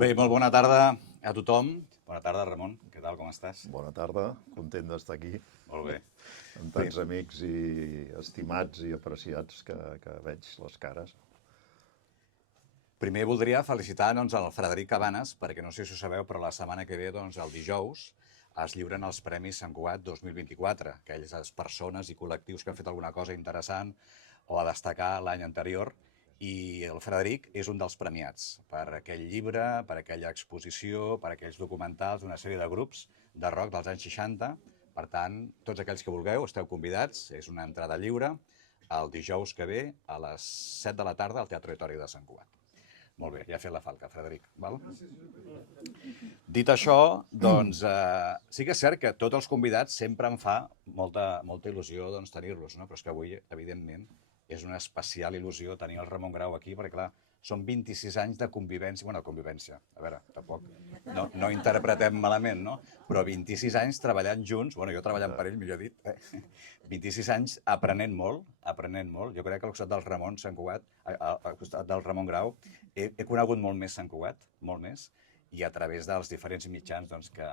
Bé, molt bona tarda a tothom. Bona tarda, Ramon. Què tal, com estàs? Bona tarda, content d'estar aquí Molt bé. amb tants amics i estimats i apreciats que veig les cares. Primer voldria felicitar el Frederic Cabanes, perquè no sé si ho sabeu, però la setmana que ve, el dijous, es lliuren els Premis Sant Cugat 2024, aquelles persones i col·lectius que han fet alguna cosa interessant o a destacar l'any anterior, i el Frederic és un dels premiats per aquell llibre, per aquella exposició, per aquells documentals d'una sèrie de grups de rock dels anys 60. Per tant, tots aquells que vulgueu esteu convidats, és una entrada lliure, el dijous que ve a les 7 de la tarda al Teatre Auditori de Sant Cugat. Molt bé, ja ha fet la falca, Frederic. Val? Dit això, sí que és cert que tots els convidats sempre em fa molta il·lusió tenir-los, no? Però és que avui, evidentment, és una especial il·lusió tenir el Ramon Grau aquí, perquè, clar, són 26 anys de convivència. Bueno, convivència, a veure, tampoc no interpretem malament, no? Però 26 anys treballant junts, bueno, jo treballant per ell, millor dit, 26 anys aprenent molt. Jo crec que al costat del Ramon Sant Cugat, al costat del Ramon Grau, he conegut molt més Sant Cugat, molt més, i a través dels diferents mitjans que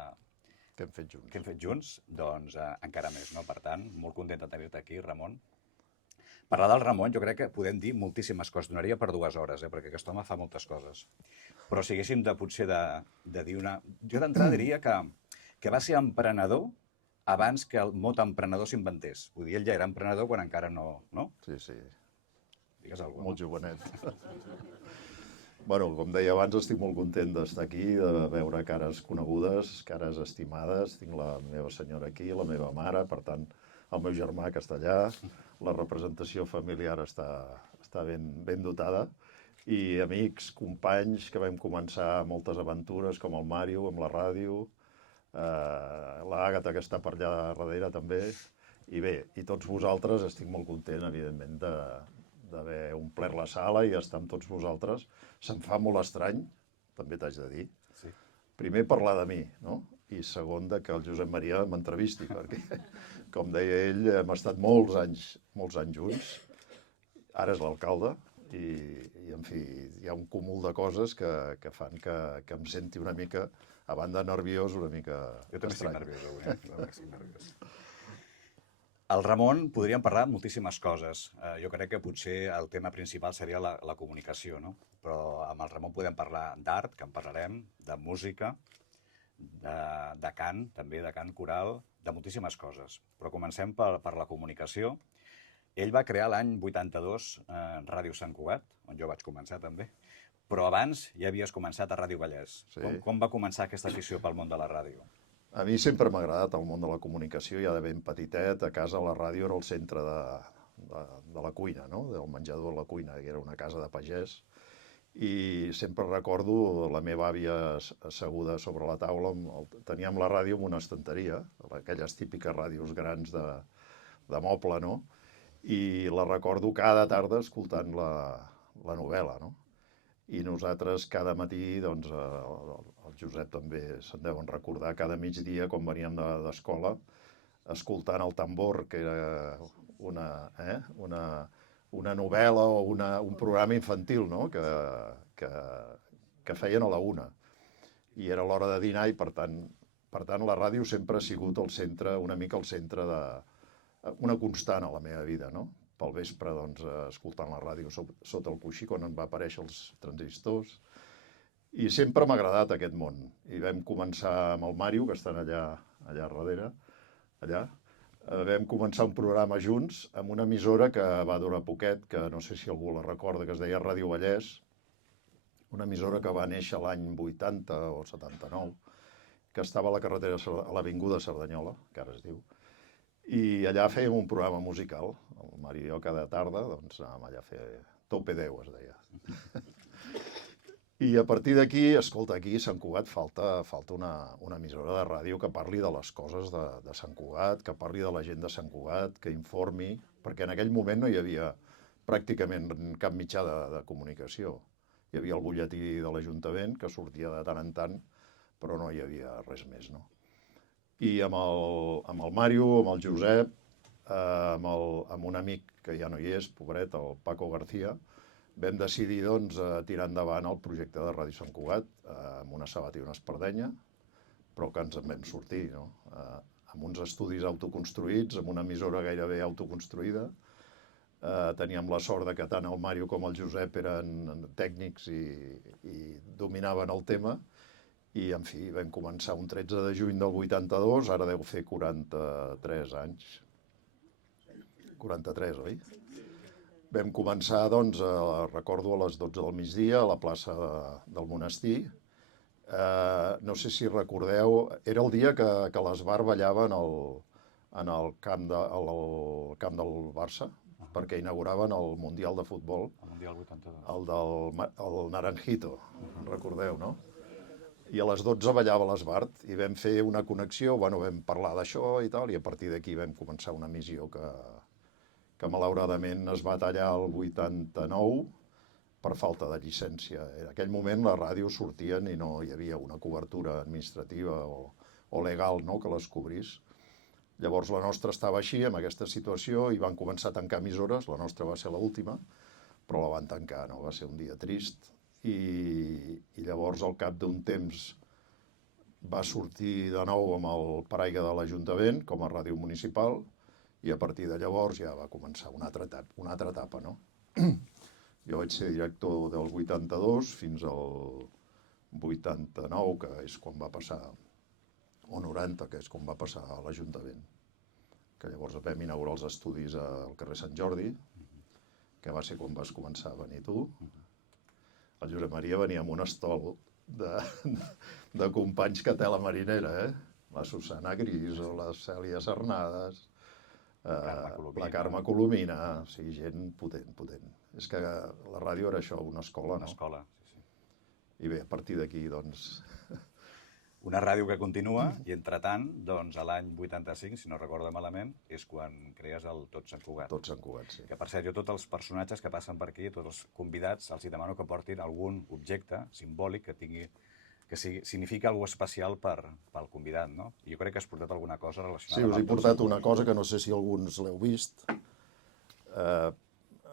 hem fet junts. Que hem fet junts, encara més, no? Per tant, molt content de tenir-te aquí, Ramon. Parlar del Ramon, jo crec que podem dir moltíssimes coses. Donaria per 2 hores, perquè aquest home fa moltes coses. Però si haguéssim potser de dir una... Jo d'entrada diria que va ser emprenedor abans que el mot emprenedor s'inventés. Vull dir, ell ja era emprenedor quan encara no... Sí, sí. Digues alguna cosa. Molt jovenet. Bueno, com deia abans, estic molt content d'estar aquí, de veure cares conegudes, cares estimades. Tinc la meva senyora aquí, la meva mare, per tant, el meu germà que està allà. La representació familiar està ben dotada. I amics, companys, que vam començar moltes aventures, com el Màrio, amb la ràdio, l'Àgata, que està per allà darrere també. I bé, i tots vosaltres, estic molt content, evidentment, d'haver omplert la sala i estar amb tots vosaltres. Se'm fa molt estrany, també t'haig de dir. Sí. Primer, parlar de mi, no? I segon, que el Josep Maria m'entrevisti, perquè, com deia ell, hem estat molts anys junts. Ara és l'alcalde i, en fi, hi ha un cúmul de coses que fan que em senti una mica, a banda nerviós, una mica estrany. Jo també estic nerviós avui, estic nerviós. El Ramon podríem parlar moltíssimes coses. Jo crec que potser el tema principal seria la comunicació, no? Però amb el Ramon podem parlar d'art, que en parlarem, de música, de cant, també de cant coral, de moltíssimes coses. Però comencem per la comunicació. Ell va crear l'any 82 Ràdio Sant Cugat, on jo vaig començar també, però abans ja havies començat a Ràdio Vallès. Sí. Com va començar aquesta afició pel món de la ràdio? A mi sempre m'ha agradat el món de la comunicació, ja de ben petitet, a casa la ràdio era el centre de la cuina, no? Del menjador a la cuina, que era una casa de pagès. I sempre recordo la meva àvia asseguda sobre la taula, teníem la ràdio en una estanteria, aquelles típiques ràdios grans de moble, no? I la recordo cada tarda escoltant la novel·la, no? I nosaltres cada matí, doncs, el Josep també se'n deuen recordar, cada migdia, quan veníem d'escola, escoltant el tambor, que era una novel·la o un programa infantil, no? que feien a la 1. I era l'hora de dinar i, per tant, la ràdio sempre ha sigut una mica el centre una constant a la meva vida, no? Pel vespre, doncs, escoltant la ràdio sota el coixí, quan va aparèixer els transistors. I sempre m'ha agradat aquest món. I vam començar amb el Màrio, que estan allà darrere, allà. Vam començar un programa junts amb una emissora que va durar poquet, que no sé si algú la recorda, que es deia Ràdio Vallès, una emissora que va néixer l'any 80 o 79, que estava a la carretera, a l'avinguda Cerdanyola, que ara es diu. I allà fèiem un programa musical. El Mari i jo cada tarda doncs, anàvem allà a fer Tope 10, es deia. I a partir d'aquí, escolta, aquí a Sant Cugat falta una emissora de ràdio que parli de les coses de Sant Cugat, que parli de la gent de Sant Cugat, que informi, perquè en aquell moment no hi havia pràcticament cap mitjà de comunicació. Hi havia el butlletí de l'Ajuntament, que sortia de tant en tant, però no hi havia res més, no? I amb el Màrio, amb el Josep, amb un amic que ja no hi és, pobret, el Paco García, vam decidir doncs, tirar endavant el projecte de Ràdio Sant Cugat amb una sabata i una espardenya, però que ens en vam sortir, no? Amb uns estudis autoconstruïts, amb una emissora gairebé autoconstruïda. Teníem la sort de que tant el Mario com el Josep eren tècnics i dominaven el tema, i, en fi, vam començar un 13 de juny del 82, ara deu fer 43 anys. 43, oi? Vam començar, doncs, recordo, a les 12 del migdia, a la plaça del Monestir. No sé si recordeu, era el dia que l'Esbar ballava en el camp del Barça, perquè inauguraven el Mundial de Futbol. El Mundial 82. El Naranjito, recordeu, no? I a les 12 ballava l'Esbart i vam fer una connexió, bueno, vam parlar d'això i tal, i a partir d'aquí vam començar una missió que malauradament es va tallar el 89 per falta de llicència. En aquell moment les ràdios sortien i no hi havia una cobertura administrativa o legal, no?, que les cobrís. Llavors la nostra estava així, amb aquesta situació, i van començar a tancar emissores. La nostra va ser l'última, però la van tancar, no? Va ser un dia trist. I llavors, al cap d'un temps, va sortir de nou amb el paraigua de l'Ajuntament com a ràdio municipal, i a partir de llavors ja va començar una altra etapa, no? Jo vaig ser director del 82 fins al 89, que és quan va passar, o 90, que és quan va passar a l'Ajuntament, que llavors vam inaugurar els estudis al carrer Sant Jordi, que va ser quan vas començar a venir tu. El Josep Maria venia amb un estol de companys que té la marinera, La Susana Griso, la Cèlia Sarnades, la Carme Colomina, o sigui, gent potent. És que la ràdio era això, una escola, no? Una escola, sí. I bé, a partir d'aquí, doncs... Una ràdio que continua, i entretant, doncs, a l'any 85, si no recordo malament, és quan crees el Tot Sant Cugat. Tot Sant Cugat, sí. Que, per cert, jo tots els personatges que passen per aquí, tots els convidats, els demano que portin algun objecte simbòlic que significa alguna cosa especial pel convidat, no? I jo crec que has portat alguna cosa relacionada amb el... Sí, us he portat una cosa que no sé si alguns l'heu vist.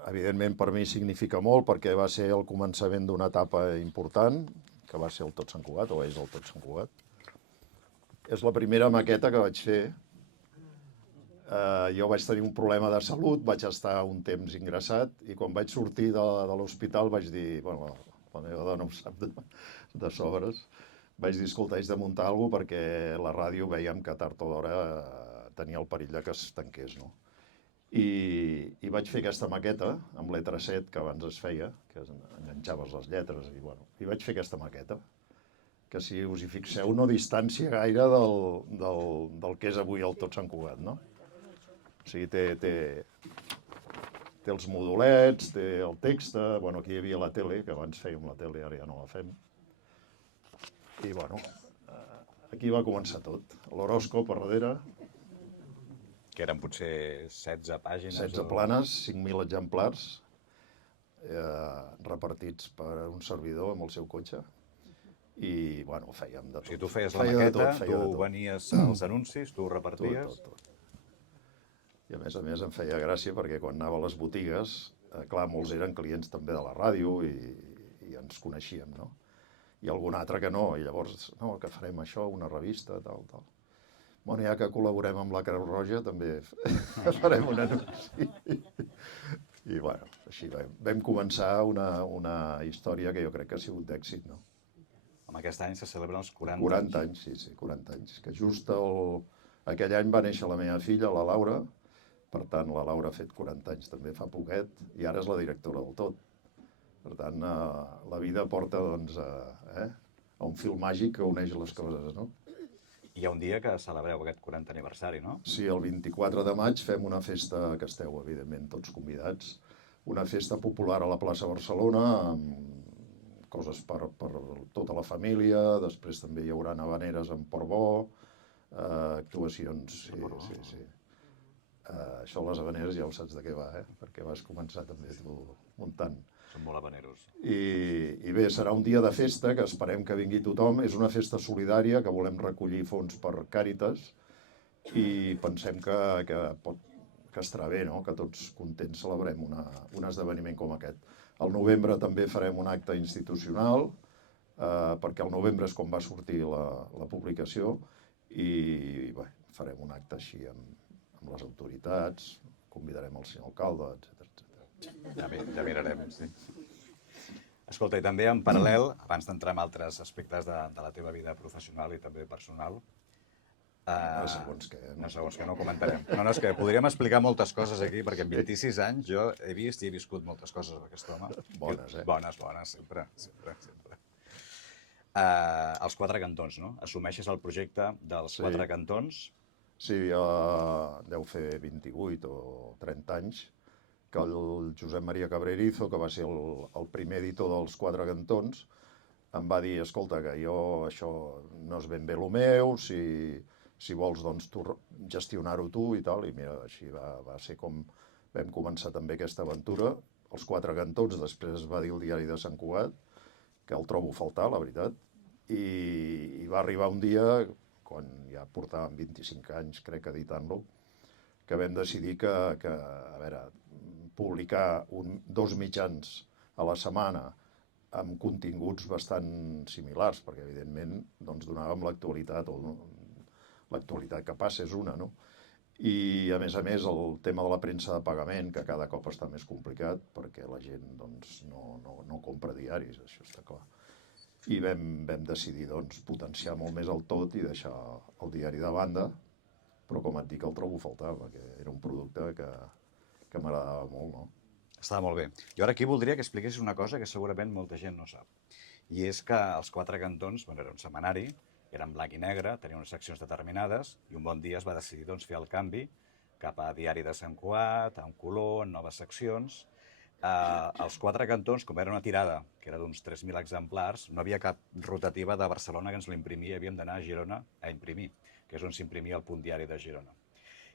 Evidentment, per mi significa molt, perquè va ser el començament d'una etapa important, que va ser el Tot Sant Cugat, o és el Tot Sant Cugat. És la primera maqueta que vaig fer. Jo vaig tenir un problema de salut, vaig estar un temps ingressat, i quan vaig sortir de l'hospital vaig dir, bueno, la meva dona ho sap de sobres, vaig dir, escolta, haig de muntar alguna cosa perquè la ràdio veiem que tard o d'hora tenia el perill de que es tanqués, no? I vaig fer aquesta maqueta amb letra 7, que abans es feia, que enganxaves les lletres, i vaig fer aquesta maqueta, que si us hi fixeu no distància gaire del que és avui el Tot Sant Cugat, no? O sigui, té els modulets, té el text, aquí hi havia la tele, que abans fèiem la tele, ara ja no la fem. I aquí va començar tot. L'horòscop a darrere, que eren potser 16 pàgines. 16 planes, 5.000 exemplars, repartits per un servidor amb el seu cotxe. I, fèiem de tot. O sigui, tu feies la maqueta, tu venies als anuncis, tu ho reparties... Tot. I a més em feia gràcia perquè quan anava a les botigues, clar, molts eren clients també de la ràdio i ens coneixíem, no? I algun altre que no, i llavors, no, que farem això, una revista, tal. Bueno, ja que col·laborem amb la Creu Roja, també farem un anunci. I, així vam començar una història que jo crec que ha sigut d'èxit, no? Amb aquest any se celebren els 40 anys. 40 anys, sí, 40 anys. Que just aquell any va néixer la meva filla, la Laura. Per tant, la Laura ha fet 40 anys també fa poquet, i ara és la directora del Tot. Per tant, la vida porta, doncs, a un fil màgic que uneix les coses, no? Hi ha un dia que celebreu aquest 40 aniversari, no? Sí, el 24 de maig fem una festa, que esteu, evidentment, tots convidats, una festa popular a la plaça Barcelona, amb coses per tota la família, després també hi haurà havaneres en Portbó, actuacions, sí. Això les havaneres ja ho saps de què va, perquè vas començar també tu muntant. Són molt havaneros. I bé, serà un dia de festa que esperem que vingui tothom. És una festa solidària que volem recollir fons per Càritas i pensem que estarà bé, no? Que tots contents celebrem un esdeveniment com aquest. Al novembre també farem un acte institucional, perquè al novembre és quan va sortir la publicació, i bé, farem un acte així amb les autoritats, convidarem el senyor alcalde, etc. Ja mirarem, sí. Escolta, i també en paral·lel, abans d'entrar en altres aspectes de la teva vida professional i també personal, No segons què. no segons que no comentarem. No, és que podríem explicar moltes coses aquí, perquè en 26 anys jo he vist i he viscut moltes coses amb aquest home. Bones, Bones, sempre. Els Quatre Cantons, no? Assumeixes el projecte dels Quatre Cantons. Sí, deu fer 28 o 30 anys que el Josep Maria Cabrerizo, que va ser el primer editor dels Quatre Cantons, em va dir, escolta, que jo això no és ben bé el meu, si vols doncs tu gestionar-ho tu i tal, i mira, així va ser com vam començar també aquesta aventura. Els Quatre Cantons, després es va dir el Diari de Sant Cugat, que el trobo a faltar, la veritat, i va arribar un dia, quan ja portàvem 25 anys, crec, editant-lo, que vam decidir que a veure, publicar 2 mitjans a la setmana amb continguts bastant similars, perquè evidentment doncs, donàvem l'actualitat, o l'actualitat que passa és una, no? I a més, el tema de la premsa de pagament, que cada cop està més complicat, perquè la gent doncs, no compra diaris, això està clar. I vam decidir doncs, potenciar molt més el tot i deixar el diari de banda, però com et dic, el trobo a faltar, perquè era un producte que m'agradava molt, no? Estava molt bé. Jo ara aquí voldria que expliquessis una cosa que segurament molta gent no sap. I és que els Quatre Cantons, era un setmanari, era en blanc i negre, tenia unes seccions determinades, i un bon dia es va decidir doncs, fer el canvi cap a Diari de Sant Cugat, a un color, en noves seccions. Els Quatre Cantons, com era una tirada, que era d'uns 3.000 exemplars, no havia cap rotativa de Barcelona que ens l'imprimia, havíem d'anar a Girona a imprimir, que és on s'imprimia el Punt Diari de Girona.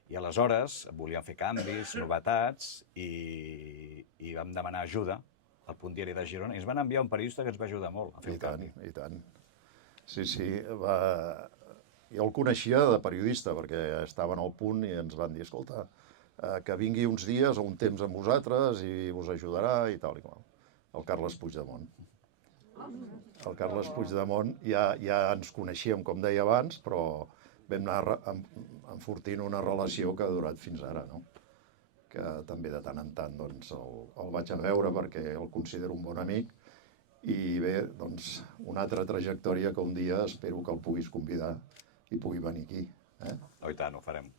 I aleshores volíem fer canvis, novetats, i vam demanar ajuda al Punt Diari de Girona, i ens van enviar un periodista que ens va ajudar molt a fer el canvi. I tant. Sí, jo el coneixia de periodista, perquè estava en el Punt i ens van dir, escolta, que vingui uns dies o un temps amb vosaltres i us ajudarà i tal i qual. El Carles Puigdemont. El Carles Puigdemont ja ens coneixíem, com deia abans, però vam anar enfortint una relació que ha durat fins ara, no? Que també de tant en tant doncs, el vaig a veure perquè el considero un bon amic i bé, doncs, una altra trajectòria que un dia espero que el puguis convidar i pugui venir aquí. Oh, i tant, ho farem.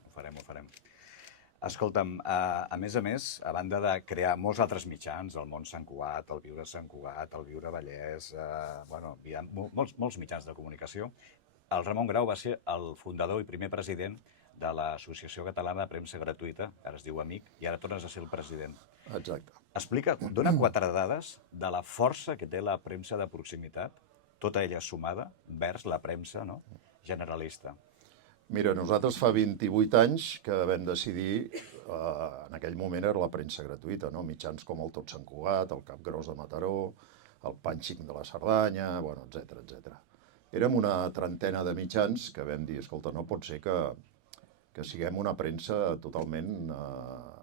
Escolta'm, a més, a banda de crear molts altres mitjans, el Món Sant Cugat, el Viure Sant Cugat, el Viure Vallès, hi ha molts mitjans de comunicació, el Ramon Grau va ser el fundador i primer president de l'Associació Catalana de Premsa Gratuïta, ara es diu Amic, i ara tornes a ser el president. Exacte. Explica, dona 4 dades de la força que té la premsa de proximitat, tota ella sumada, vers la premsa generalista. Mira, nosaltres fa 28 anys que vam decidir, en aquell moment era la premsa gratuïta, no? Mitjans com el Tot Sant Cugat, el Cap Gros de Mataró, el Pànxic de la Cerdanya, etc. Érem una trentena de mitjans que vam dir, escolta, no pot ser que siguem una premsa totalment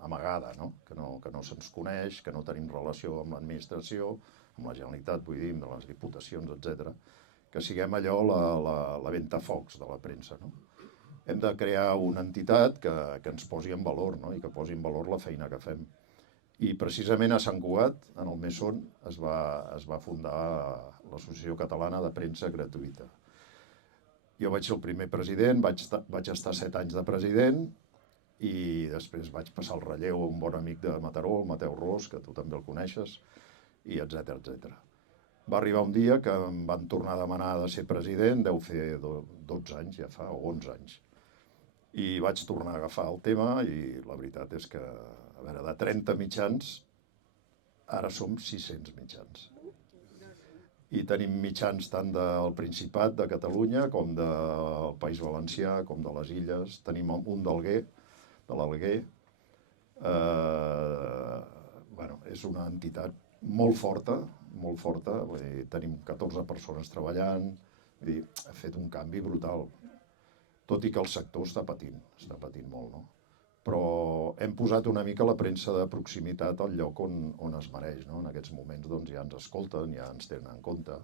amagada, no? Que no se'ns coneix, que no tenim relació amb l'administració, amb la Generalitat, vull dir, amb les diputacions, etc. Que siguem allò la ventafocs de la premsa, no? Hem de crear una entitat que ens posi en valor, no? I que posi en valor la feina que fem. I precisament a Sant Cugat, en el Mesón, es va fundar l'Associació Catalana de Premsa Gratuïta. Jo vaig ser el primer president, vaig estar 7 anys de president i després vaig passar el relleu a un bon amic de Mataró, el Mateu Ros, que tu també el coneixes, i etc. Va arribar un dia que em van tornar a demanar de ser president, deu fer 12 anys ja fa, o 11 anys. I vaig tornar a agafar el tema i la veritat és que, a veure, de 30 mitjans, ara som 600 mitjans. I tenim mitjans tant del Principat de Catalunya com del País Valencià, com de les Illes. Tenim un d'Alguer, de l'Alguer. És una entitat molt forta, vull dir, tenim 14 persones treballant, vull dir, ha fet un canvi brutal. Tot i que el sector està patint molt, no? però hem posat una mica la premsa de proximitat al lloc on es mereix, no? En aquests moments doncs, ja ens escolten, ja ens tenen en compte.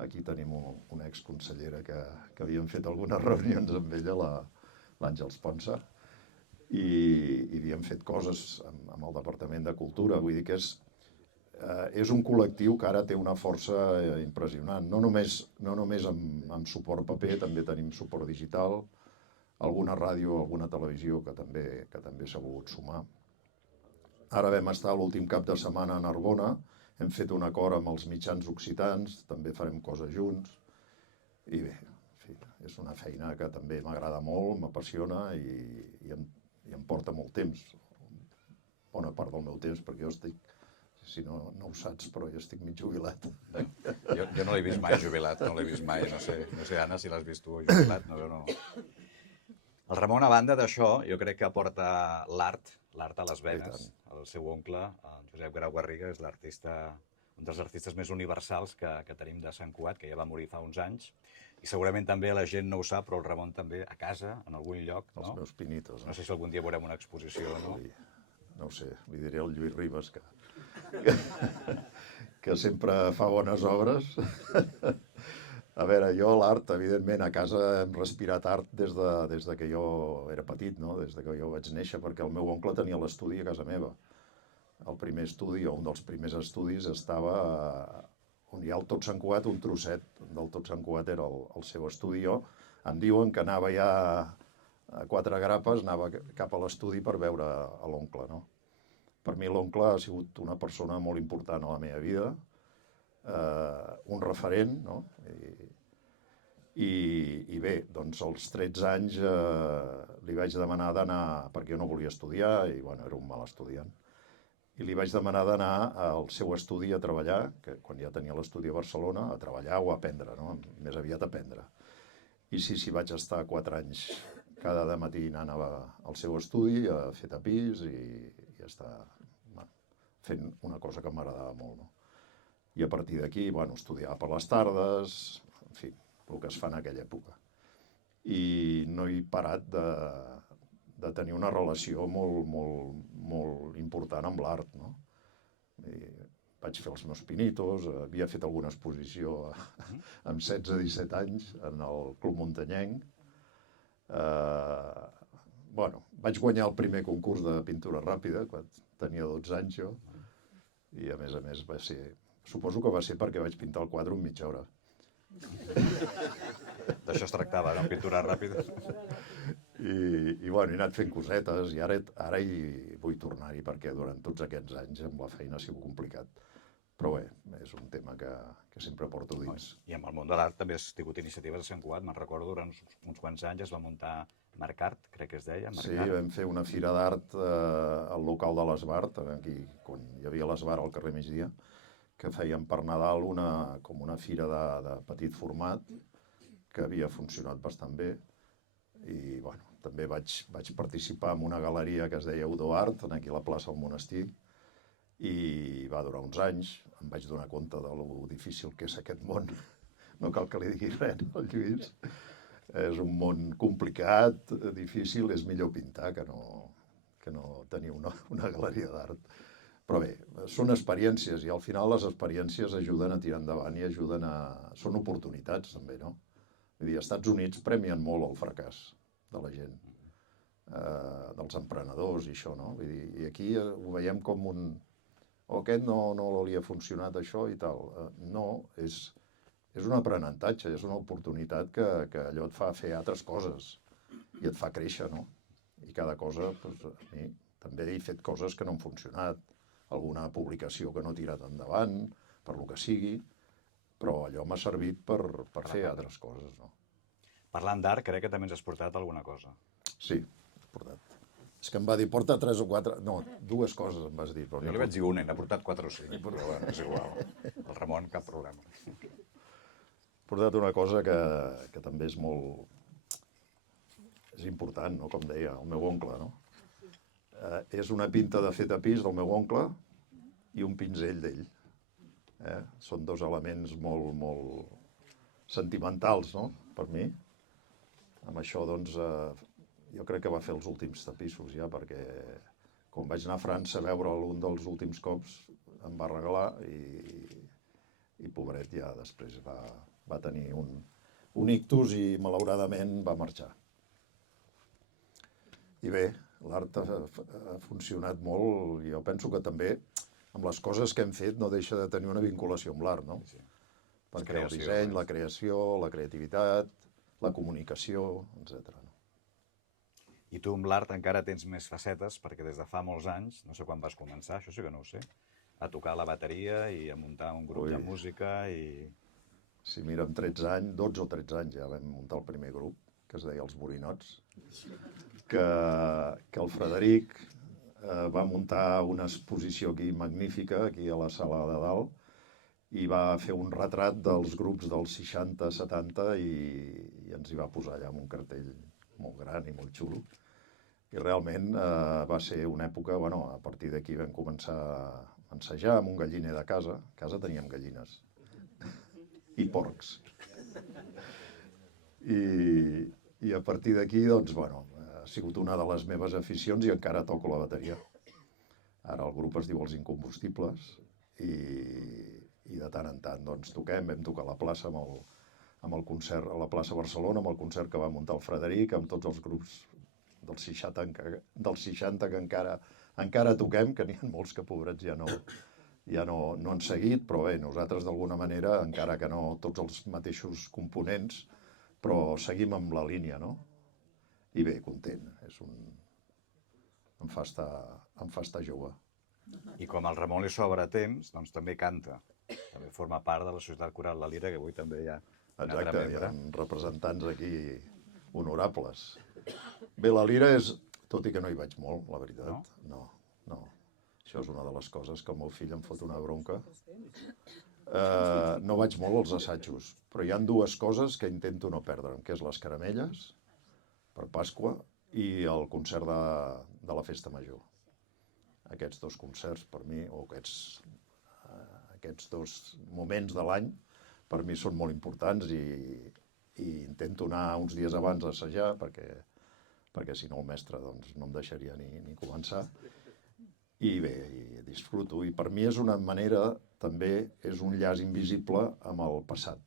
Aquí tenim una exconsellera que havíem fet algunes reunions amb ella, l'Àngels Ponsa, i havíem fet coses amb el Departament de Cultura. Vull dir que és un col·lectiu que ara té una força impressionant. No només amb suport paper, també tenim suport digital, alguna ràdio, alguna televisió que també s'ha volgut sumar. Ara vam estar l'últim cap de setmana a Narbona, hem fet un acord amb els mitjans occitans, també farem coses junts, i bé, en fi, és una feina que també m'agrada molt, m'apassiona i em porta molt temps, bona part del meu temps, perquè jo estic, si no ho saps, però jo estic mig jubilat. Jo no l'he vist mai jubilat, no l'he vist mai, no sé, Anna, si l'has vist tu jubilat, no. El Ramon, a banda d'això, jo crec que aporta l'art a les venes. El seu oncle, en Josep Grau Garriga, és un dels artistes més universals que tenim de Sant Cugat, que ja va morir fa uns anys. I segurament també la gent no ho sap, però el Ramon també a casa, en algun lloc, no? Els meus pinitos. No sé si algun dia veurem una exposició, no? No ho sé, li diré al Lluís Ribas que sempre fa bones obres. A veure, jo l'art, evidentment, a casa hem respirat art des de que jo era petit, no? Des de que jo vaig néixer, perquè el meu oncle tenia l'estudi a casa meva. El primer estudi, o un dels primers estudis, estava on hi ha el Tot Sant Cugat, un trosset del Tot Sant Cugat era el seu estudi. Em diuen que anava ja a 4 grapes, anava cap a l'estudi per veure a l'oncle, no? Per mi l'oncle ha sigut una persona molt important a la meva vida, un referent, no? I bé, doncs als 13 anys li vaig demanar d'anar, perquè jo no volia estudiar, i bueno, era un mal estudiant, i li vaig demanar d'anar al seu estudi a treballar, que quan ja tenia l'estudi a Barcelona, a treballar o a aprendre, no? Més aviat a aprendre. I sí, vaig estar 4 anys cada matí anant al seu estudi a fer tapís i estar fent una cosa que m'agradava molt, no? I a partir d'aquí, bueno, estudiava per les tardes, en fi, el que es fa en aquella època. I no he parat de tenir una relació molt important amb l'art, no? Vaig fer els meus pinitos, havia fet alguna exposició amb 16-17 anys en el Club Muntanyenc. Bueno, vaig guanyar el primer concurs de pintura ràpida quan tenia 12 anys jo, i a més va ser, suposo que va ser perquè vaig pintar el quadre en mitja hora. D'això es tractava, no? Pintura ràpida. I bueno, he anat fent cosetes i ara hi vull tornar-hi perquè durant tots aquests anys amb la feina ha sigut complicat. Però bé, és un tema que sempre porto dins. I amb el món de l'art també has tingut iniciatives a Sant Cugat. Me'n recordo, durant uns quants anys es va muntar Mercart, crec que es deia. Sí, vam fer una fira d'art al local de l'Esbart, aquí, quan hi havia l'Esbart al carrer Migdia, que fèiem per Nadal com una fira de petit format, que havia funcionat bastant bé. I bueno, també vaig participar en una galeria que es deia Udo Art, aquí a la plaça del Monestir, i va durar uns anys. Em vaig donar compte de lo difícil que és aquest món. No cal que li digui res al Lluís. És un món complicat, difícil, és millor pintar que no tenir una galeria d'art. Però bé, són experiències i al final les experiències ajuden a tirar endavant i són oportunitats també, no? Vull dir, als Estats Units premien molt el fracàs de la gent, dels emprenedors i això, no? Vull dir, i aquí ho veiem com aquest no li ha funcionat això i tal. No, és un aprenentatge, és una oportunitat que allò et fa fer altres coses i et fa créixer, no? I cada cosa, doncs, a mi també he fet coses que no han funcionat, alguna publicació que no ha tirat endavant, per lo que sigui, però allò m'ha servit per fer altres coses, no? Parlant d'art, crec que també ens has portat alguna cosa. Sí, he portat. És que em va dir, porta 3 o 4... No, 2 coses em vas dir. Però jo li vaig dir una, n'ha portat 4 o 5, però bueno, és igual. El Ramon, cap problema. He portat una cosa que també és molt... És important, no? Com deia el meu oncle, no? És una pinta de fer tapís del meu oncle i un pinzell d'ell. Són 2 elements molt sentimentals, no?, per mi. Amb això, doncs, jo crec que va fer els últims tapissos ja, perquè quan vaig anar a França a veure'l un dels últims cops em va regalar i pobret ja després va tenir un ictus i malauradament va marxar. I bé, l'art ha funcionat molt, jo penso que també amb les coses que hem fet no deixa de tenir una vinculació amb l'art, no? Sí. Perquè el disseny, la creació, la creativitat, la comunicació, etc. I tu amb l'art encara tens més facetes, perquè des de fa molts anys, no sé quan vas començar, això sí que no ho sé, a tocar la bateria i a muntar un grup de música i... Sí, mira, amb 13 anys, 12 o 13 anys ja vam muntar el primer grup, que es deia Els Borinots, que el Frederic va muntar una exposició aquí magnífica, aquí a la sala de dalt, i va fer un retrat dels grups dels 60-70 i ens hi va posar allà amb un cartell molt gran i molt xulo. I realment va ser una època, bueno, a partir d'aquí vam començar a ensejar amb un galliner de casa. A casa teníem gallines i porcs. I a partir d'aquí, doncs, bueno, ha sigut una de les meves aficions i encara toco la bateria. Ara el grup es diu Els Incombustibles i de tant en tant doncs, toquem. Vam tocar a la plaça amb el concert a la plaça Barcelona, amb el concert que va muntar el Frederic, amb tots els grups dels 60 que encara toquem, que n'hi ha molts que pobrets ja no han seguit, però bé, nosaltres d'alguna manera, encara que no tots els mateixos components, però seguim amb la línia, no? I bé, content, em fa estar jove. I com al Ramon li sobra temps, doncs també canta. També forma part de la Societat Coral La Lira, que avui també hi ha un altre Exacte, hi membre. ha representants aquí honorables. Bé, la Lira és, tot i que no hi vaig molt, la veritat, no. Això és una de les coses que el meu fill em fot una bronca. No vaig molt als assajos, però hi ha dues coses que intento no perdre'm, que és les caramelles, per Pasqua, i el concert de la Festa Major. Aquests dos concerts, per mi, o aquests dos moments de l'any, per mi són molt importants i intento anar uns dies abans a assajar, perquè si no el mestre doncs, no em deixaria ni començar. I bé, i disfruto. I per mi és una manera, també, és un llaç invisible amb el passat.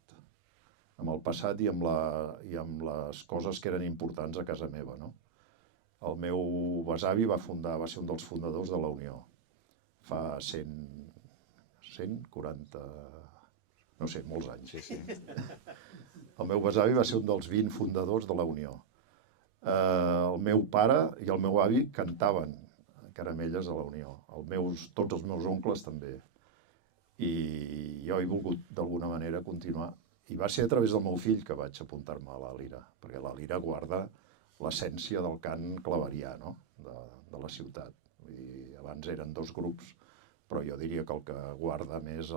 Amb el passat i amb les coses que eren importants a casa meva, no? El meu besavi va ser un dels fundadors de la Unió. Fa 140... no sé, molts anys. Sí. El meu besavi va ser un dels 20 fundadors de la Unió. El meu pare i el meu avi cantaven caramelles a la Unió. Tots els meus oncles també. I jo he volgut d'alguna manera continuar. I va ser a través del meu fill que vaig apuntar-me a la Lira, perquè la Lira guarda l'essència del cant claverià, no? de la ciutat. Vull dir, abans eren dos grups, però jo diria que el que guarda més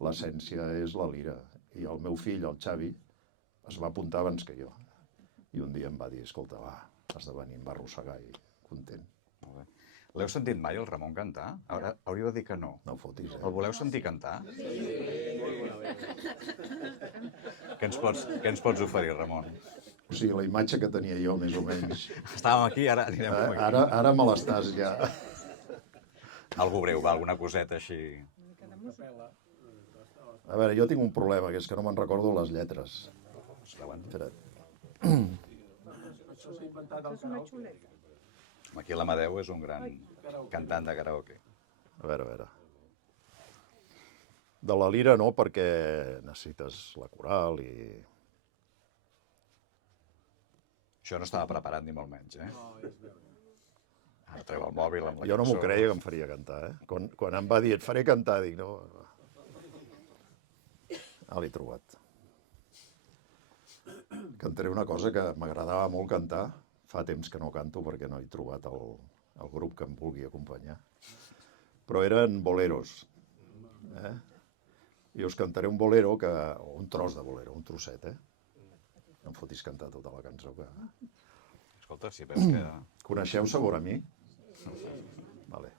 l'essència és la Lira. I el meu fill, el Xavi, es va apuntar abans que jo. I un dia em va dir, escolta, va, has de venir, em va arrossegar i content. Molt bé. L'heu sentit mai, el Ramon, cantar? Hauríeu de dir que no. No fotis, El voleu sentir cantar? Què ens pots oferir, Ramon? O sigui, la imatge que tenia jo, més o menys. Estàvem aquí, ara anirem cap aquí. Ara me l'estàs ja. Algú breu, va, alguna coseta així. A veure, jo tinc un problema, que és que no me'n recordo les lletres. Espera't. Aquí l'Amadeu és un gran cantant de karaoke. A veure. De la Lira no, perquè necessites la coral i... Això no estava preparat ni molt menys, eh? Ara treu el mòbil amb la Jo no m'ho cançó. creia que em faria cantar, eh? Quan em va dir, et faré cantar, dic, no... l'he trobat. Cantaré una cosa que m'agradava molt cantar. Fa temps que no canto perquè no he trobat el grup que em vulgui acompanyar. Però eren boleros. I us cantaré un bolero, o un tros de bolero, un trosset, No em fotis cantar tota la cançó. Escolta, si veus que... Coneixeu Sabor a mi? Vale.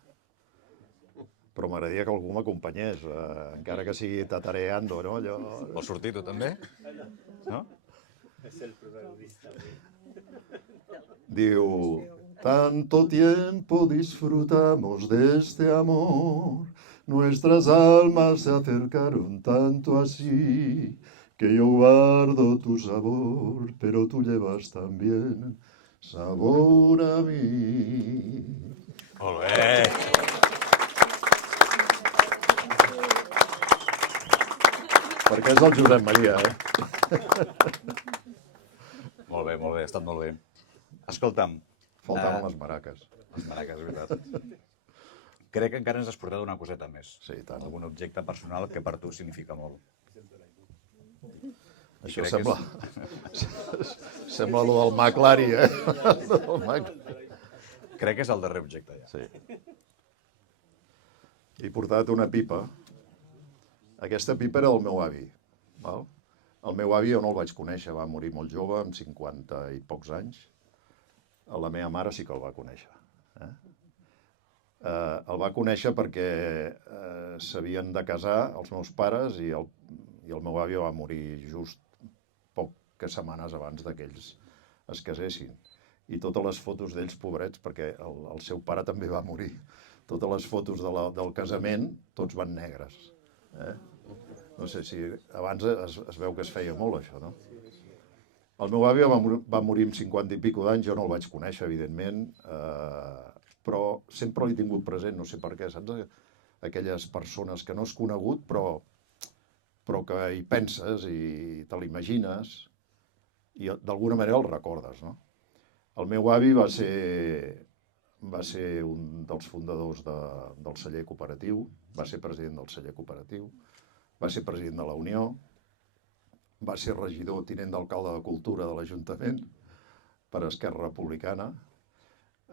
Però m'agradaria que algú m'acompanyés, encara que sigui tatareando, no? Vols sortir tu també? No? Diu, tanto tiempo disfrutamos de este amor, nuestras almas se acercaron tanto así, que yo guardo tu sabor, pero tú llevas también sabor a mí. Molt bé. Perquè és el Josep Maria, Molt bé, ha estat molt bé. Escolta'm, Faltaven les maraques. les maraques, és veritat. Crec que encara ens has portat una coseta més. Sí, i tant. Algun objecte personal que per tu significa molt. Això crec sembla... sembla lo del McLari, Crec que és el darrer objecte, ja. Sí. He portat una pipa. Aquesta pipa era del meu avi. Val? El meu avi jo no el vaig conèixer, va morir molt jove, amb 50 i pocs anys. La meva mare sí que el va conèixer. El va conèixer perquè s'havien de casar els meus pares i el meu avi va morir just poques setmanes abans que ells es casessin. I totes les fotos d'ells, pobrets, perquè el seu pare també va morir, totes les fotos del casament, tots van negres. No sé si abans es veu que es feia molt, això, no? El meu avi va morir amb 50 i pico d'anys, jo no el vaig conèixer, evidentment, però sempre l'he tingut present, no sé per què, saps? Aquelles persones que no has conegut, però que hi penses i te l'imagines i d'alguna manera el recordes, no? El meu avi va ser un dels fundadors del celler cooperatiu, va ser president del celler cooperatiu, va ser president de la Unió, va ser regidor, tinent d'alcalde de Cultura de l'Ajuntament per Esquerra Republicana.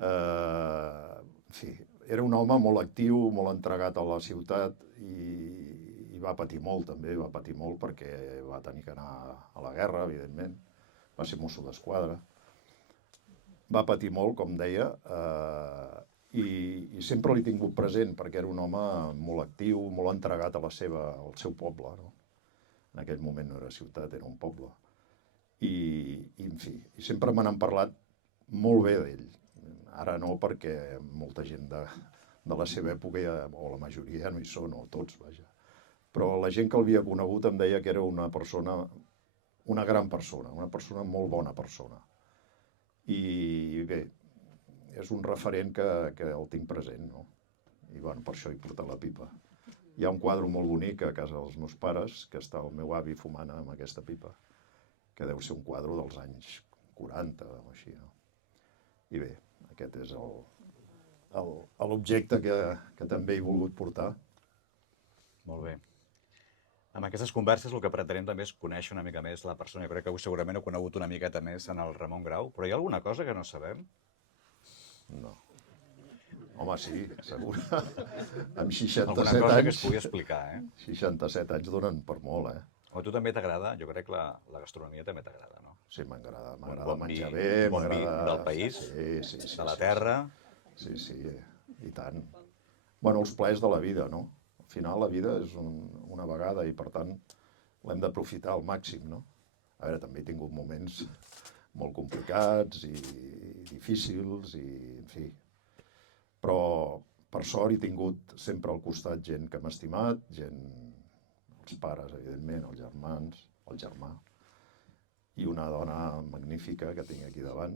En fi, era un home molt actiu, molt entregat a la ciutat i va patir molt també, va patir molt perquè va tenir que anar a la guerra, evidentment. Va ser mosso d'esquadra. Va patir molt, com deia, i sempre l'he tingut present perquè era un home molt actiu, molt entregat al seu poble, no? En aquell moment no era ciutat, era un poble. I en fi, sempre me n'han parlat molt bé d'ell. Ara no, perquè molta gent de la seva època, o la majoria ja no hi són, o tots, vaja. Però la gent que l'havia conegut em deia que era una persona, una gran persona, una persona molt bona persona. I bé, és un referent que el tinc present, no? I bueno, per això he portat la pipa. Hi ha un quadre molt bonic a casa dels meus pares, que està el meu avi fumant amb aquesta pipa, que deu ser un quadre dels anys 40 o així, no? I bé, aquest és l'objecte que també he volgut portar. Molt bé. Amb aquestes converses el que pretenem també és conèixer una mica més la persona. Jo crec que avui segurament heu conegut una miqueta més en el Ramon Grau, però hi ha alguna cosa que no sabem? No. Home, sí, segur. Amb 67 Alguna cosa anys... que es pugui explicar, 67 anys donen per molt, O a tu també t'agrada? Jo crec que la gastronomia també t'agrada, no? Sí, m'agrada Bon menjar vi, bé, bon vi m'agrada... del país, sí, de la terra. Sí, i tant. Bueno, els plaers de la vida, no? Al final la vida és una vegada i, per tant, l'hem d'aprofitar al màxim, no? A veure, també he tingut moments molt complicats i difícils i, en fi. Però, per sort, he tingut sempre al costat gent que m'ha estimat, els pares, evidentment, els germans, el germà, i una dona magnífica que tinc aquí davant,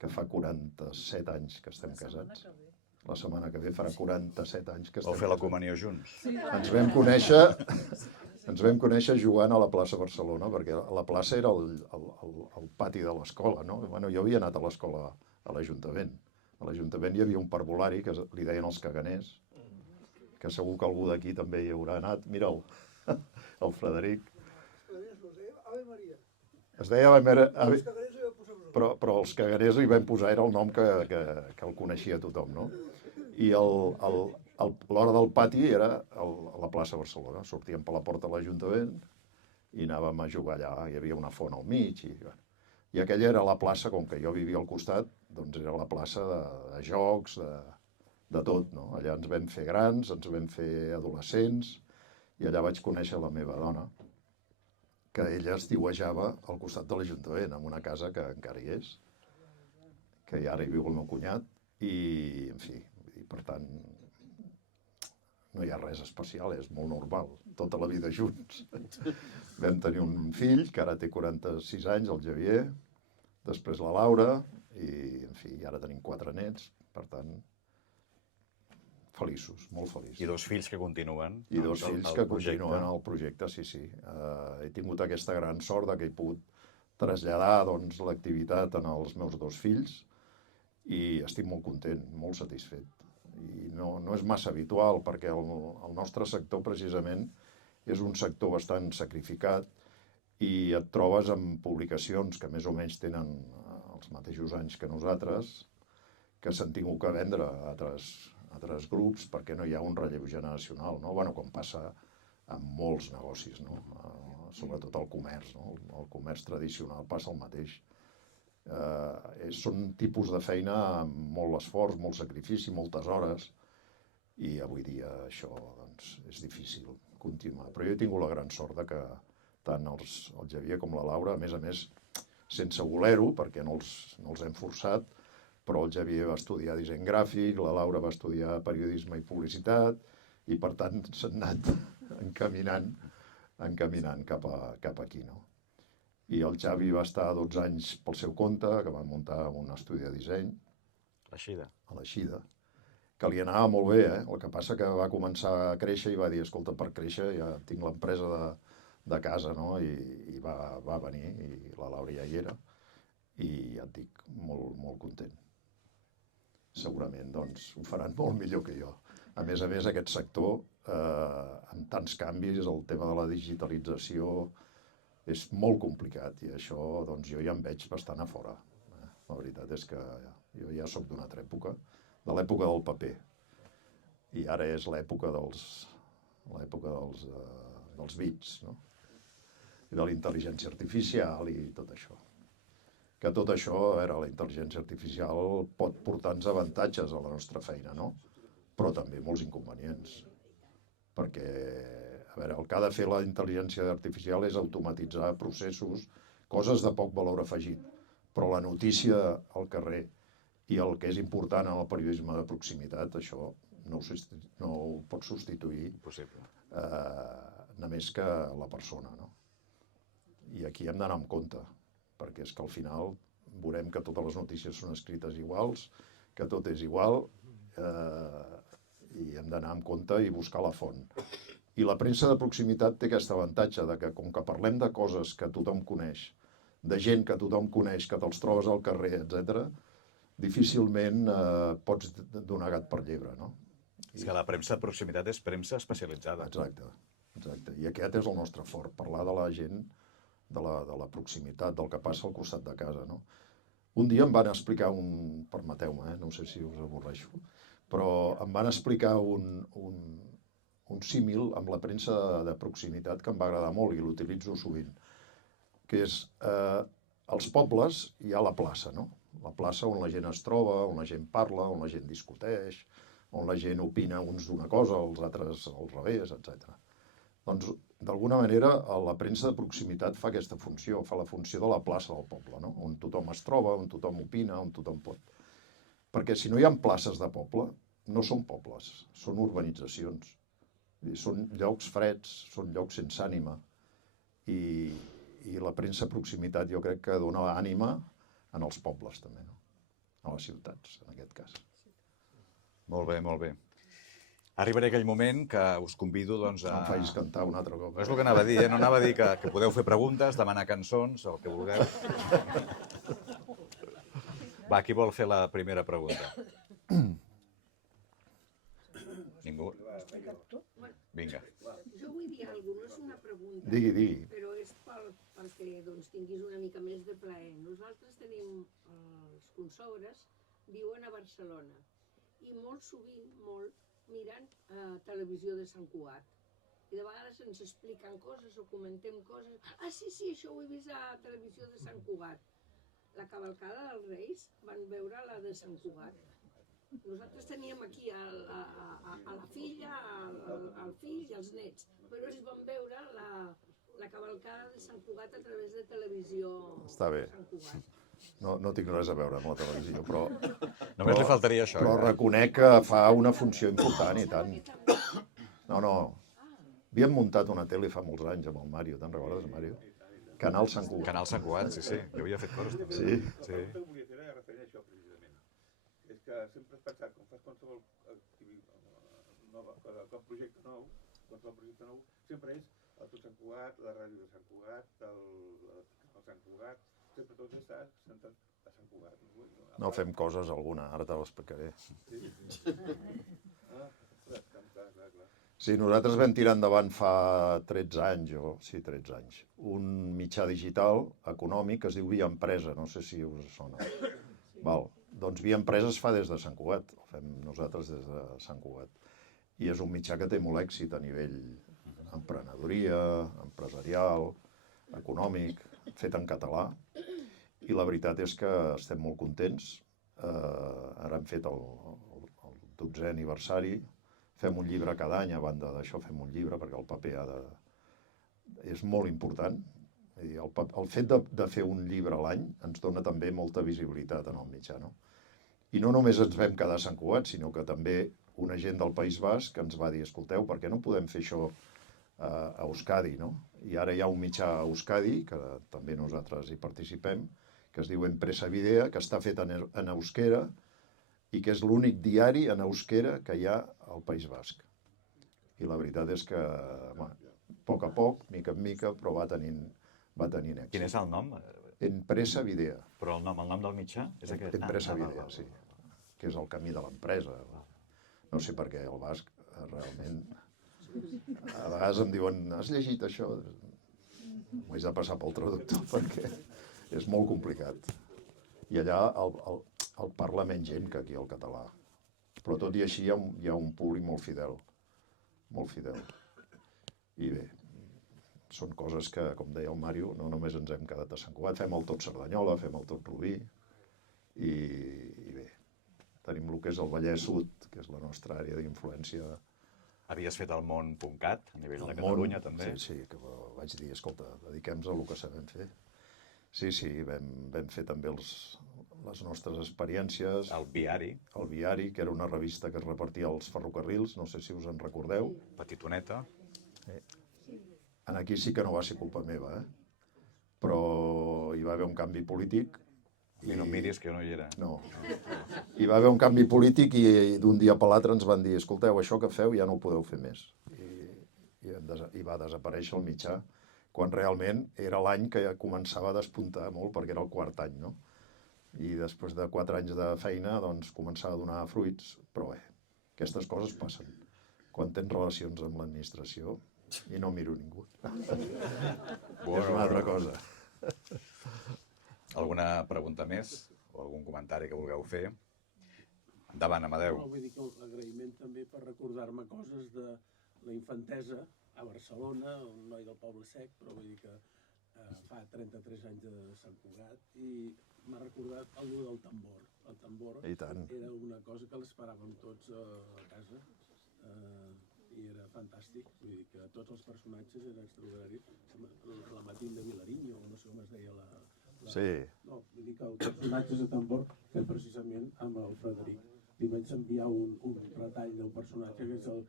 que fa 47 anys que estem casats. La setmana que ve farà 47 anys que estem Vau fer la comunió junts. Ens vam conèixer jugant a la plaça Barcelona, perquè la plaça era el pati de l'escola, no? Bueno, jo havia anat a l'escola a l'Ajuntament. A l'Ajuntament hi havia un parvulari que li deien els caganers, que segur que algú d'aquí també hi haurà anat. Mira'l, el Frederic. Es deia Ave Maria, però els caganers li vam posar, era el nom que el coneixia tothom, no? I l'hora del pati era a la plaça Barcelona. Sortíem per la porta de l'Ajuntament i anàvem a jugar allà. Hi havia una font al mig. I aquella era la plaça, com que jo vivia al costat, doncs era la plaça de jocs, de tot, no? Allà ens vam fer grans, ens vam fer adolescents, i allà vaig conèixer la meva dona, que ella estiuejava al costat de l'Ajuntament, en una casa que encara hi és, que ara hi viu el meu cunyat, i, en fi, per tant, no hi ha res especial, és molt normal, tota la vida junts. Vam tenir un fill, que ara té 46 anys, el Xavier, després la Laura, i, en fi, ara tenim 4 nets, per tant, feliços, molt feliços. I 2 fills que continuen. I 2 fills que continuen el projecte, sí, sí. He tingut aquesta gran sort que he pogut traslladar doncs, l'activitat en els meus 2 fills i estic molt content, molt satisfet. I no és massa habitual perquè el nostre sector precisament és un sector bastant sacrificat i et trobes amb publicacions que més o menys tenen els mateixos anys que nosaltres, que s'han tingut que vendre a altres grups perquè no hi ha un relleu generacional, no? Bueno, com passa amb molts negocis, no? Sobretot el comerç, no? El comerç tradicional passa el mateix. Són tipus de feina amb molt esforç, molt sacrifici, moltes hores, i avui dia això doncs, és difícil continuar. Però jo he tingut la gran sort que tant el Xavier com la Laura, a més, sense voler-ho, perquè no els hem forçat, però el Xavier va estudiar disseny gràfic, la Laura va estudiar periodisme i publicitat, i per tant s'han anat encaminant cap aquí, no? I el Xavi va estar 12 anys pel seu compte, que va muntar un estudi de disseny. A l'Eixida. Que li anava molt bé, eh? El que passa que va començar a créixer i va dir, escolta, per créixer ja tinc l'empresa de casa, no? I va venir, i la Laura ja hi era, i ja et dic, molt, molt content. Segurament, doncs, ho faran molt millor que jo. A més, aquest sector, amb tants canvis, el tema de la digitalització, és molt complicat i això doncs, jo ja em veig bastant a fora. La veritat és que jo ja sóc d'una altra època, de l'època del paper. I ara és l'època dels bits, no? I de la intel·ligència artificial i tot això. Que tot això, a veure, la intel·ligència artificial pot portar-nos avantatges a la nostra feina, no? Però també molts inconvenients. Perquè a veure, el que ha de fer la intel·ligència artificial és automatitzar processos, coses de poc valor afegit. Però la notícia al carrer i el que és important en el periodisme de proximitat, això no ho pot substituir només que la persona, no? I aquí hem d'anar amb compte, perquè és que al final veurem que totes les notícies són escrites iguals, que tot és igual, i hem d'anar amb compte i buscar la font. I la premsa de proximitat té aquest avantatge de que, com que parlem de coses que tothom coneix, de gent que tothom coneix, que te'ls trobes al carrer, etc., difícilment pots donar gat per llebre, no? És que la premsa de proximitat és premsa especialitzada. Exacte. I aquest és el nostre fort, parlar de la gent, de la proximitat, del que passa al costat de casa, no? Un dia em van explicar permeteu-me, no sé si us avorreixo, però em van explicar un símil amb la premsa de proximitat que em va agradar molt i l'utilitzo sovint, que és, als pobles hi ha la plaça, no? La plaça on la gent es troba, on la gent parla, on la gent discuteix, on la gent opina uns d'una cosa, els altres al revés, etc. Doncs, d'alguna manera, la premsa de proximitat fa aquesta funció, fa la funció de la plaça del poble, no? On tothom es troba, on tothom opina, on tothom pot. Perquè si no hi ha places de poble, no són pobles, són urbanitzacions. Són llocs freds, són llocs sense ànima, i la premsa proximitat jo crec que dona ànima en els pobles també, no? A les ciutats, en aquest cas. Molt bé, molt bé. Arribaré aquell moment que us convido doncs, No em facis cantar un altre cop. És el que anava a dir, no anava a dir que podeu fer preguntes, demanar cançons, el que vulgueu. Va, qui vol fer la primera pregunta? Ningú? Vinga. Jo vull dir alguna cosa, no és una pregunta, Digui. però és perquè doncs, tinguis una mica més de plaer. Nosaltres tenim, els consogres viuen a Barcelona i molt sovint, miren televisió de Sant Cugat. I de vegades ens expliquen coses o comentem coses. Ah, sí, això ho he vist a televisió de Sant Cugat. La cavalcada dels Reis van veure la de Sant Cugat. Nosaltres teníem aquí a la filla, al fill i els nets, però ells van veure la cavalcada de Sant Cugat a través de televisió. Està bé. Sant Cugat. No tinc res a veure amb la televisió, però... Només li faltaria això. Però reconec que fa una funció important i tant. No. Havíem muntat una tele fa molts anys amb el Mario, te'n recordes, Mario? Canal Sant Cugat. Canal Sant Cugat, sí. Jo havia fet coses també. Sí. Sí. El que volia fer era referir a això, precisament. És que sempre has pensat, quan fas qualsevol projecte nou, sempre és el Tot Sant Cugat, la ràdio de Sant Cugat, el Sant Cugat, sempre tot està centrat a Sant Cugat. No fem coses alguna, ara te l'explicaré. Clar. Sí, nosaltres vam tirar endavant fa 13 anys, un mitjà digital econòmic que es diu Via Empresa, no sé si us sona. Val. Doncs Via Empresa es fa des de Sant Cugat, ho fem nosaltres des de Sant Cugat. I és un mitjà que té molt èxit a nivell emprenedoria, empresarial, econòmic, fet en català. I la veritat és que estem molt contents. Ara hem fet el 12è aniversari. Fem un llibre cada any, a banda d'això fem un llibre, perquè el paper és molt important. El fet de fer un llibre a l'any ens dona també molta visibilitat en el mitjà, no? I no només ens vam quedar a Sant Cugat, sinó que també una gent del País Basc ens va dir, escolteu, per què no podem fer això a Euskadi, no? I ara hi ha un mitjà a Euskadi, que també nosaltres hi participem, que es diu Empresa Videa, que està fet en euskera i que és l'únic diari en euskera que hi ha al País Basc. I la veritat és que, a poc a poc, mica en mica, però va tenint èxit. Quin és el nom? Empresa Videa. Però el nom del mitjà? És aquest? Empresa Videa, sí. Que és el camí de l'empresa. No sé per què el basc realment... A vegades em diuen, has llegit això? M'ho haig de passar pel traductor perquè és molt complicat. I allà el parla menys gent que aquí el català. Però tot i així hi ha un públic molt fidel. Molt fidel. I bé, són coses que, com deia el Màrio, no només ens hem quedat a Sant Cugat, fem el Tot Cerdanyola, fem el Tot Rubí, i bé, tenim el que és el Vallès Sud, que és la nostra àrea d'influència. Havies fet el món.cat, a nivell de Catalunya, també? Sí, que vaig dir, escolta, dediquem-nos a el que sabem fer. Sí, vam fer també les nostres experiències. El Viari. El Viari, que era una revista que es repartia als ferrocarrils, no sé si us en recordeu. Petitoneta. Aquí sí que no va ser culpa meva, però hi va haver un canvi polític. I no em miris, que jo no hi era. No. Hi va haver un canvi polític i d'un dia per l'altre ens van dir, escolteu, això que feu ja no ho podeu fer més. I va desaparèixer el mitjà, quan realment era l'any que ja començava a despuntar molt, perquè era el quart any, no? I després de 4 anys de feina, doncs, començava a donar fruits, però bé, aquestes coses passen. Quan tens relacions amb l'administració, i no miro ningú. És una altra cosa. Alguna pregunta més? O algun comentari que vulgueu fer? Endavant, Amadeu. Vull dir que l'agraïment també per recordar-me coses de la infantesa a Barcelona, un noi del Poble Sec, però vull dir que fa 33 anys de Sant Cugat, i m'ha recordat el del tambor. El tambor era una cosa que l'esperàvem tots a casa, i era fantàstic. Vull dir que tots els personatges eren extraordinaris. La Matilde Vilariño, no sé com es deia la... Sí. No, vull dir que els personatges de tambor fem precisament amb el Frederic. Li vaig enviar un retall del personatge que és el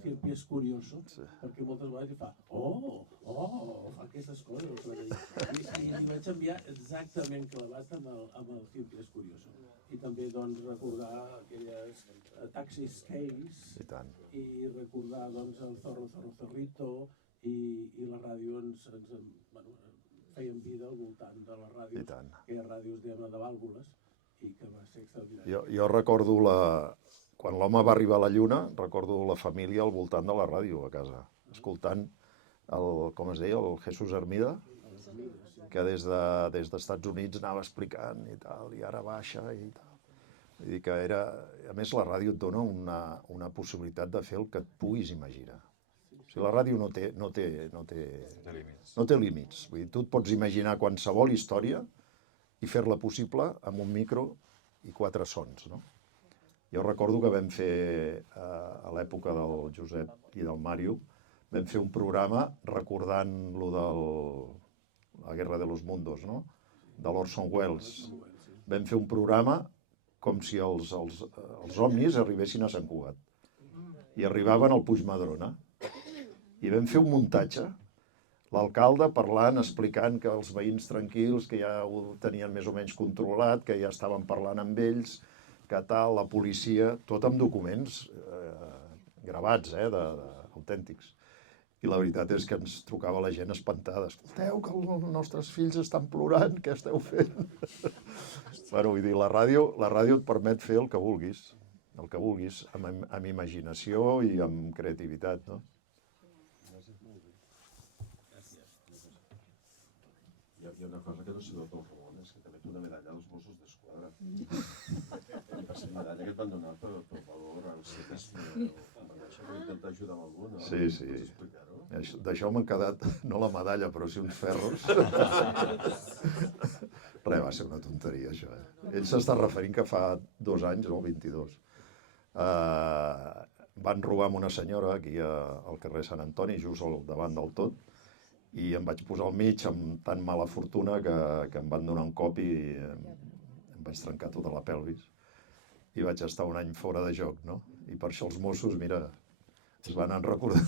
Cien Pies Curioso, perquè moltes vegades li fa fa aquestes coses el Frederic. I li vaig enviar exactament clavat amb el Cien Pies Curioso. I també doncs recordar aquelles Taxis Case i recordar doncs el Zorro Zorrito i la ràdio ens feien vida al voltant de la ràdio, aquelles ràdios de vàlvules, i que va ser extraordinari. Jo recordo, quan l'home va arribar a la Lluna, recordo la família al voltant de la ràdio a casa, escoltant com es deia, el Jesús Hermida, que des dels Estats Units anava explicant i tal, i ara baixa i tal. Vull dir que era... A més, la ràdio et dona una possibilitat de fer el que et puguis imaginar. O sigui, la ràdio no té límits. Vull dir, tu et pots imaginar qualsevol història i fer-la possible amb un micro i 4 sons, no? Jo recordo que vam fer, a l'època del Josep i del Màrio, vam fer un programa recordant lo de la Guerra de los Mundos, no? De l'Orson Welles. Vam fer un programa com si els ovnis arribessin a Sant Cugat. I arribaven al Puigmadrona. I vam fer un muntatge, l'alcalde parlant, explicant que els veïns tranquils, que ja ho tenien més o menys controlat, que ja estaven parlant amb ells, que tal, la policia, tot amb documents gravats, autèntics. I la veritat és que ens trucava la gent espantada. Escolteu, que els nostres fills estan plorant, què esteu fent? Bueno, vull dir, la ràdio et permet fer el que vulguis, amb imaginació i amb creativitat, no? Hi ha una cosa que no sé del Ramon, és que també té una medalla als Mossos d'Esquadra. Va ser medalla que et van donar per valor als CETES, per intentar ajudar amb algú, no? Sí. Pots explicar-ho? D'això m'han quedat, no la medalla, però sí uns ferros. Res, va ser una tonteria, això. Ell s'està referint que fa 2 anys, no, 22. Van robar amb una senyora aquí al carrer Sant Antoni, just al davant del tot, i em vaig posar al mig amb tan mala fortuna que em van donar un cop i em vaig trencar tota la pelvis. I vaig estar un any fora de joc, no? I per això els Mossos, mira, es van anar recordant.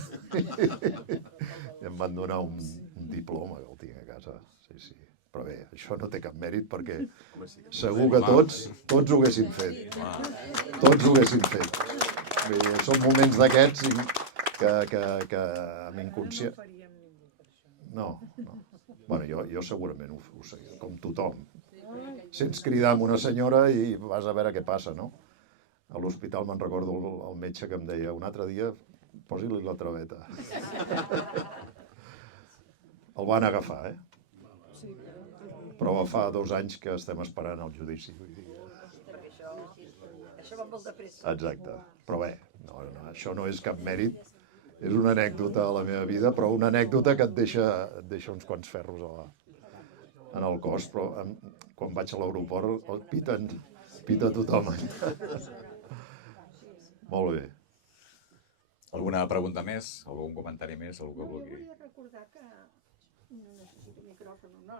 I em van donar un diploma que el tinc a casa. Sí. Però bé, això no té cap mèrit perquè segur que tots ho haguéssim fet. Tots ho haguéssim fet. Vull dir, són moments d'aquests que amb inconscient... No. Bueno, jo segurament ho sé, com tothom. Sents cridar amb una senyora i vas a veure què passa, no? A l'hospital me'n recordo el metge que em deia un altre dia, posi-li la traveta. El van agafar, Però fa 2 anys que estem esperant el judici. Això va molt de pressa. Exacte. Però bé, no, això no és cap mèrit. És una anècdota a la meva vida, però una anècdota que et deixa uns quants ferros en el cos. Però quan vaig a l'aeroport pita tothom. Molt bé. Alguna pregunta més? Algun comentari més? Algú que Jo vulgui? volia recordar que... No necessito micròfon, no.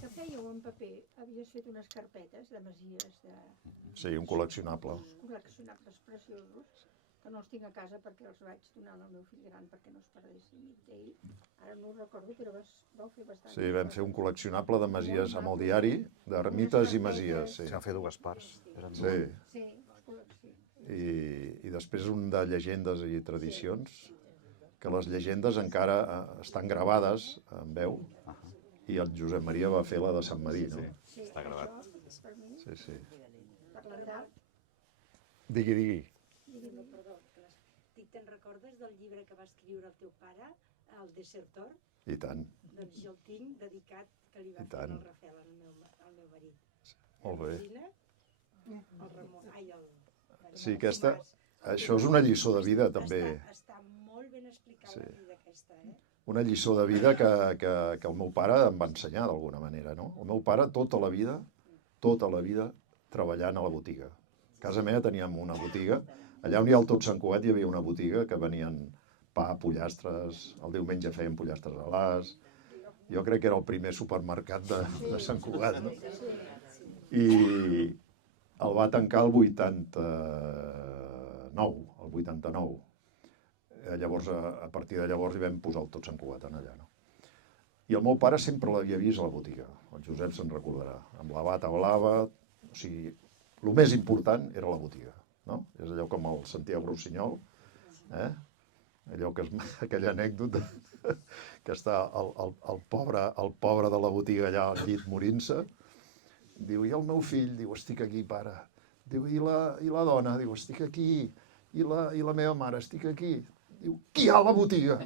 Que fèieu en paper, havies fet unes carpetes de masies de Sí, un col·leccionable. col·leccionables preciosos, que no els tinc a casa perquè els vaig donar al meu fill gran perquè no es perdessin d'ell. Ara no ho recordo, però vau fer bastant. Sí, vam fer un col·leccionable de masies amb el diari, d'ermites i masies. Sí. Sí, van fer 2 parts. Sí. Sí, col·lecció. I després un de llegendes i tradicions, que les llegendes encara estan gravades en veu, i el Josep Maria va fer la de Sant Madí, no? Sí, Està gravat. això, per mi, Sí. parlant d'art, Digui. Perdó, te'n recordes del llibre que va escriure el teu pare, El Desertor? I tant. Doncs jo el tinc dedicat, que li va I fer tant. el Rafael, al meu marit. Molt bé. Gina, el Ramon, Sí, això és una lliçó de vida, també. Està molt ben explicada Sí. la vida aquesta, Una lliçó de vida que el meu pare em va ensenyar d'alguna manera, no? El meu pare tota la vida, treballant a la botiga. A casa meva teníem una botiga, allà on hi ha el Tot Sant Cugat hi havia una botiga que venien pa, pollastres, el diumenge feien pollastres a l'as. Jo crec que era el primer supermercat de Sant Cugat, no? I el va tancar el 89. Llavors, a partir de llavors hi vam posar el Tot Sant Cugat en allà, no? I el meu pare sempre l'havia vist a la botiga, el Josep se'n recordarà, amb la bata blava, o sigui, el més important era la botiga, no? És allò com el Santiago Rossinyol, allò que aquella anècdota que està el pobre de la botiga allà al llit morint-se, diu, i el meu fill, diu, estic aquí, pare, diu, i la dona, diu, estic aquí, i la meva mare, estic aquí. Diu, qui hi ha a la botiga?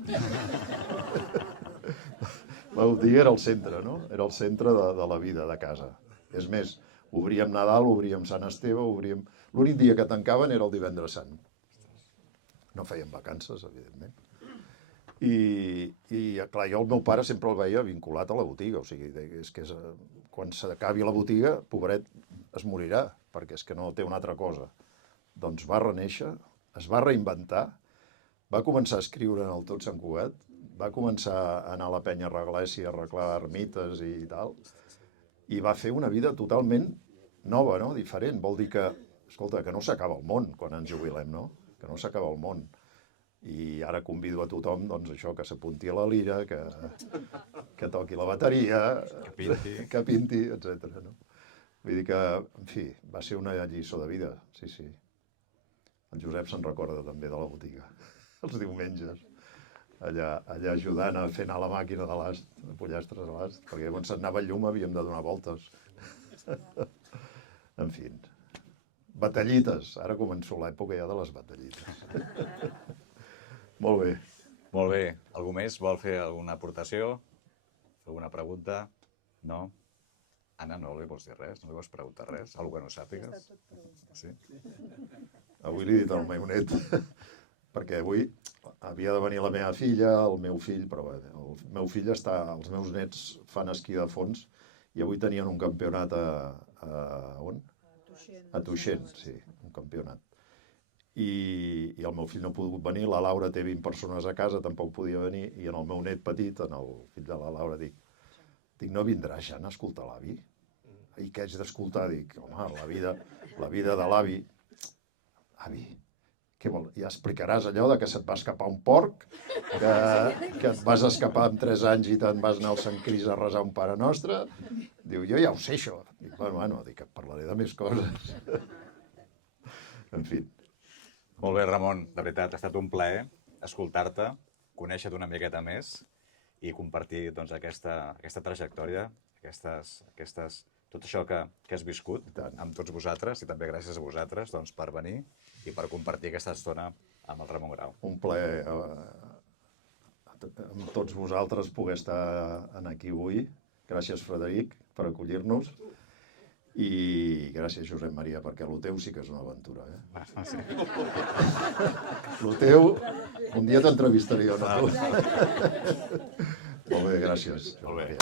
La botiga era el centre, no? Era el centre de la vida, de casa. És més, obríem Nadal, obríem Sant Esteve, l'únic dia que tancaven era el Divendres Sant. No feien vacances, evidentment. I clar, jo el meu pare sempre el veia vinculat a la botiga, o sigui, és que quan s'acabi la botiga, pobret, es morirà, perquè és que no té una altra cosa. Doncs va renéixer, es va reinventar, va començar a escriure en el Tot Sant Cugat, va començar a anar a la penya a Reglèsia, a arreglar ermites i tal, i va fer una vida totalment nova, no? Diferent. Vol dir que, escolta, que no s'acaba el món quan ens jubilem, no? Que no s'acaba el món. I ara convido a tothom, doncs això, que s'apunti a la lira, que toqui la bateria, que pinti, etc. No? Vull dir que, en fi, va ser una lliçó de vida, sí, sí. El Josep se'n recorda també de la botiga, els diumenges, allà ajudant a fer anar la màquina de l'ast, de pollastres a l'ast, perquè quan se'n anava el llum havíem de donar voltes. En fi, batallites, ara començo l'època ja de les batallites. Molt bé. Molt bé. Algú més vol fer alguna aportació? Alguna pregunta? No? Anna, no li vols dir res? No li vols preguntar res? Algú que no sàpigues? Sí? Avui li he dit al meu net, perquè avui havia de venir la meva filla, el meu fill, però bé, el meu fill els meus nets fan esquí de fons i avui tenien un campionat on? A Tuixent, sí, un campionat. I el meu fill no ha pogut venir, la Laura té 20 persones a casa, tampoc podia venir, i en el meu net petit, en el fill de la Laura, dic, no vindrà ja a escoltar l'avi? I què haig d'escoltar? Dic, home, la vida de l'avi. Avi, què vol? Ja explicaràs allò de que se't va escapar un porc, que et vas escapar amb 3 anys i te'n vas anar al Sant Cris a resar un Pare Nostre? Diu, jo ja ho sé, això. Dic, bueno, dic, et parlaré de més coses. En fi. Molt bé, Ramon, de veritat, ha estat un plaer escoltar-te, conèixer-te una miqueta més i compartir doncs, aquesta trajectòria, tot això que has viscut amb tots vosaltres i també gràcies a vosaltres doncs, per venir i per compartir aquesta estona amb el Ramon Grau. Un plaer amb tots vosaltres poder estar aquí avui. Gràcies, Frederic, per acollir-nos. I gràcies, Josep Maria, perquè el teu sí que és una aventura. Sí. El teu, un dia t'entrevistaré jo, no? Molt bé, gràcies. Molt bé.